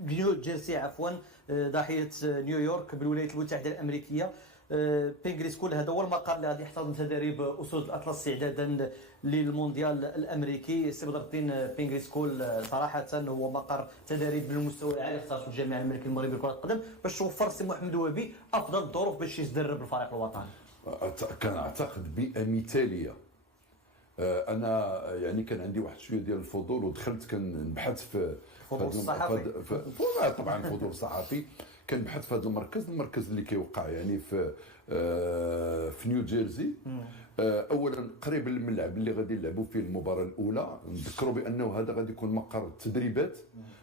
نيو جيرسي عفوا ضاحيه نيويورك بالولايات المتحده الامريكيه. بينغري سكول هذا هو المقر اللي غادي يحتضن تدريب اسود الاطلس استعدادا للمونديال الامريكي. سي بدر الدين، بينغري سكول صراحه هو مقر تدريب من المستوى العالي اختصاصه الجامعه الملكيه المغربيه لكره القدم باش توفر سي محمد وهبي افضل الظروف باش يتدرب الفريق الوطني. كان اعتقد بيئه مثاليه. انا يعني كان عندي واحد شويه ديال الفضول ودخلت كنبحث في الفضول الصحفي. طبعا الفضول الصحفي. كنبحث في هذا المركز اللي كيوقع يعني في نيو جيرسي. اولا قريب من الملعب اللي غادي يلعبوا فيه المباراه الاولى. نذكروا بانه هذا غادي يكون مقر التدريبات.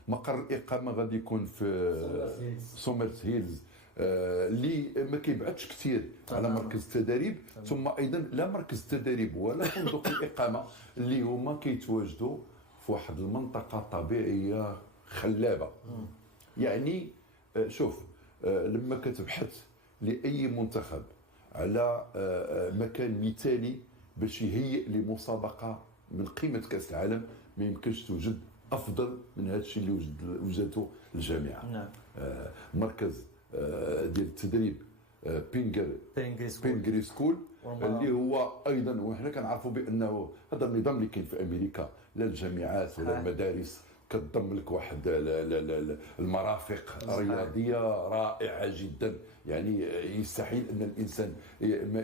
مقر الاقامه غادي يكون في سومرت هيلز اللي ما كيبعدش كثير على مركز التدريب. ثم ايضا لا مركز التدريب ولا فندق الاقامه اللي هما كيتواجدوا في واحد المنطقه طبيعيه خلابه. يعني شوف، لما كتبحث لاي منتخب على مكان مثالي باش يهيئ لمسابقه من قيمه كاس العالم، ما يمكنش توجد افضل من هذا الشيء اللي وجدته الجامعه. نعم. مركز ديال التدريب بينغري سكول اللي هو ايضا، وحنا كنعرفوا بانه هذا النظام اللي كاين في امريكا، لا الجامعات ولا المدارس كتضم لك واحد المرافق رياضيه رائعه جدا، يعني يستحيل ان الانسان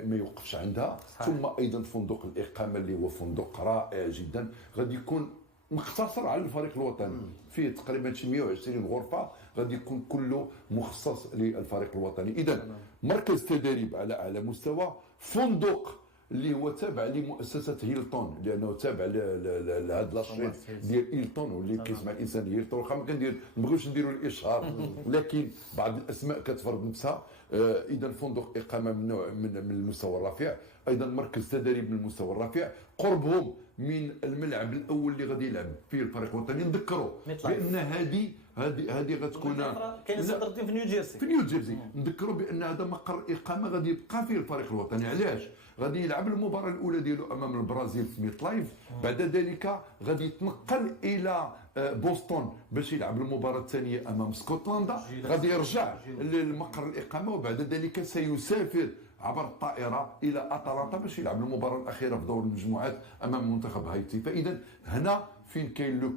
ما يوقفش عندها. ثم ايضا فندق الاقامه اللي هو فندق رائع جدا، غادي يكون مختصر على الفريق الوطني، فيه تقريبا شي 120 غرفه غادي يكون كله مخصص للفريق الوطني. اذا مركز تدريب على اعلى مستوى، فندق اللي هو تابع لمؤسسه هيلتون لانه تابع لهذا لاشين ديال هيلتون، واللي كيسمع الانسان هيلتون واخا ما نبغيوش نديروا الاشهار ولكن بعض الاسماء كتفرض نفسها. اذا فندق اقامه من نوع من المستوى الرفيع، ايضا مركز تدريب من المستوى الرفيع، قربهم من الملعب الاول اللي غادي يلعب فيه الفريق الوطني. نذكروا بان هذه غتكون كاين صدر الدين في نيو جيرسي. نذكروا بان هذا مقر اقامه غادي يبقى فيه الفريق الوطني. علاش؟ غادي يلعب المباراه الاولى ديالو امام البرازيل في ميت لايف، بعد ذلك غادي يتنقل الى بوسطن باش يلعب المباراه الثانيه امام اسكتلندا، غادي يرجع للمقر الاقامه، وبعد ذلك سيسافر عبر الطائره الى اتلانتا باش يلعب المباراه الاخيره في دور المجموعات امام منتخب هايتي. فاذا هنا فين كاين لو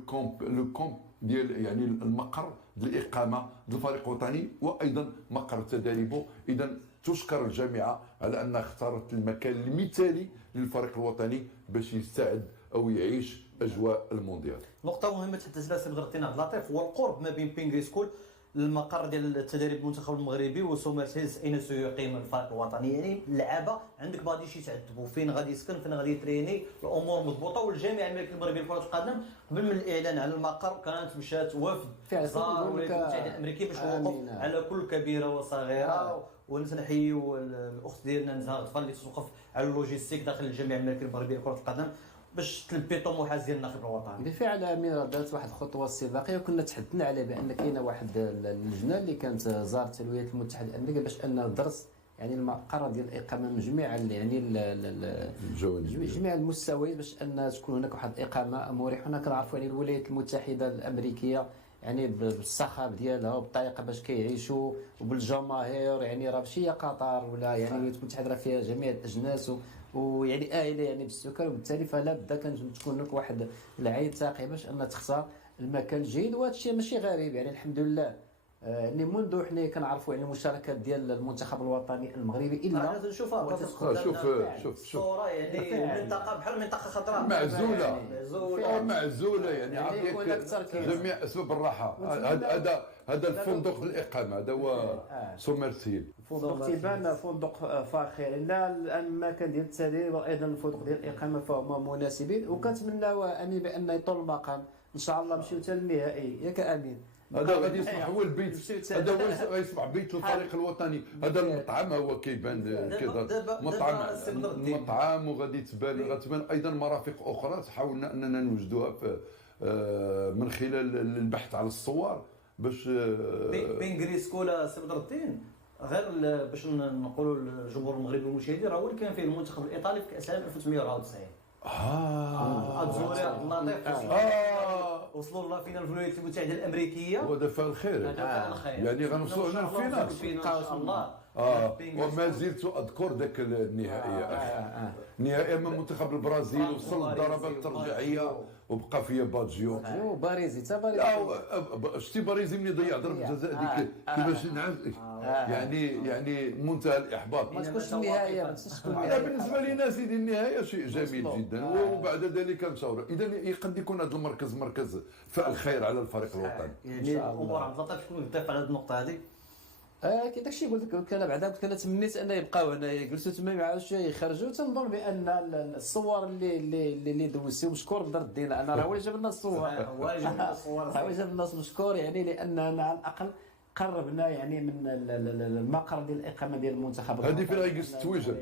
كومب ديال يعني المقر الاقامه للفريق الوطني وايضا مقر تدريبه. اذا تشكر الجامعه على انها اختارت المكان المثالي للفريق الوطني باش يستعد او يعيش اجواء المونديال. نقطه مهمه تحدث لها سي بدر الدين عبد اللطيف هو القرب ما بين بينغري سكول المقر ديال التدريب المنتخب المغربي وسومرت هيلز اين سيقيم الفريق الوطني. يعني اللعابه عندك ما غاديش يتعذبوا فين غادي يسكن فين غادي يتريني، الامور مضبوطه. والجامعه الملكيه المغربيه لكره القدم قبل من الاعلان على المقر كانت مشات وفد زار الولايات المتحده الامريكيه باش يوقف على كل كبيره وصغيره. ونحييو الاخت ديالنا نزهه غطفان اللي توقف على اللوجيستيك داخل الجامعه الملكيه المغربيه لكره القدم باش تلبي طموحات ديال الناخب الوطني. بالفعل امير دارت واحد الخطوه استباقيه، وكنا تحدثنا على بان كاينه واحد اللجنه اللي كانت زارت الولايات المتحده الامريكيه باش انها تدرس يعني المقر ديال الاقامه من جميع يعني جميع المستويات باش ان تكون هناك واحد الاقامه مريحه. هنا كنعرفوا يعني الولايات المتحده الامريكيه يعني بالصخب ديالها وبالطريقه باش كيعيشوا وبالجماهير، يعني راه ماشي قطر ولا يعني الولايات المتحده راه فيها جميع الاجناس ويعني عائله يعني بالسكر، وبالتالي فلا بد كان تكون لك واحد العين تاقيه باش ان تختار المكان الجيد. وهذا الشيء ماشي غريب يعني الحمد لله اللي منذ حنا كنعرفوا يعني المشاركات ديال المنتخب الوطني المغربي الا نشوفها شوف صوره يعني منطقه بحال منطقه خضراء معزوله يعني عطيك جميع اسباب الراحه. هذا الفندق الاقامه هذا هو سومرت هيل، فندق تيبان فندق فاخر لا الاماكن ديال التدريب وايضا الفندق ديال الاقامه فهما مناسبين. وكنتمناو امين بان يطول المقام ان شاء الله نمشيو حتى للنهائي ياك امين. هذا غادي يصبح هو البيت، هذا هو يصبح بيت الفريق الوطني. هذا المطعم هو كيبان كذا مطعم وغادي غتبان ايضا مرافق اخرى حاولنا اننا نوجدوها من خلال البحث على الصور باش بينغري سكول سي بدر الدين غير باش نقولوا للجمهور المغربي والمشاهدين راه هو اللي كان فيه المنتخب الايطالي في كاس العالم 1994. اتزوري اللطيف وصلوا الله فينا الولايات المتحده الامريكيه. وهذا فعل خير. هذا فعل خير. يعني غنوصلوا هنا الفينال. ان شاء الله. وما زلت اذكر ذاك النهائيه اخي. النهائيه من منتخب البرازيل وصل لضربات الترجيحيه وبقى فيها باجيو. باريزي تا باريزي. لا شتي باريزي ملي ضيع ضربه جزاء ديك كيفاش نعرف يعني منتهى الاحباط. ما تكونش النهايه ما تكونش انا بالنسبه لي سيدي النهايه شيء جميل جدا وبعد ذلك نشاور. اذا قد يكون هذا المركز مركز فعل خير على الفريق الوطني. يعني الامور عبد اللطيف شكون يضيف على هذه النقطه هذه؟ كي داكشي قلت لك انا بعدا كنت تمنيت ان يبقاو هنا جلسوا تما ما يعاودوش يخرجوا. تنظن بان الصور اللي دوزتي مشكور بدر الدين. انا راه هو اللي جاب لنا الصور. هو جاب لنا الصور. هو جاب لنا مشكور يعني لاننا على الاقل قربنا يعني من المقر ديال الاقامه ديال المنتخب. هذه فين غيجلس التويجر.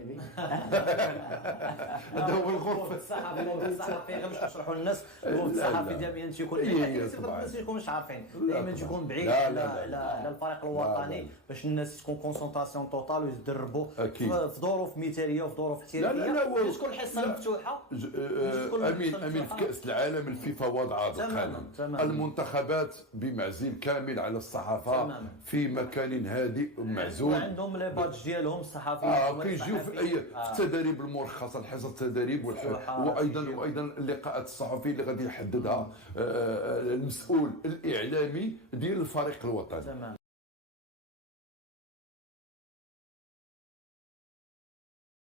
هذا هو الغرفه الصحفي غير باش نشرحوا للناس. الصحفي دائما تيكون الناس يكونوا مش عارفين دائما تيكون بعيد على الفريق الوطني باش الناس تكون كونسونطاسيون توتال ويتدربوا في ظروف مثاليه وفي ظروف احترافيه. تكون الحصه مفتوحه. امين في كاس العالم الفيفا وضع هذا القانون. المنتخبات بمعزل كامل على الصحافه في مكان هادئ معزول. وعندهم لي بادج ديالهم الصحفيين. كيجيو في التدريب المرخصه الحصص التدريب وايضا اللقاءات الصحفيه اللي غادي يحددها المسؤول الاعلامي ديال الفريق الوطني.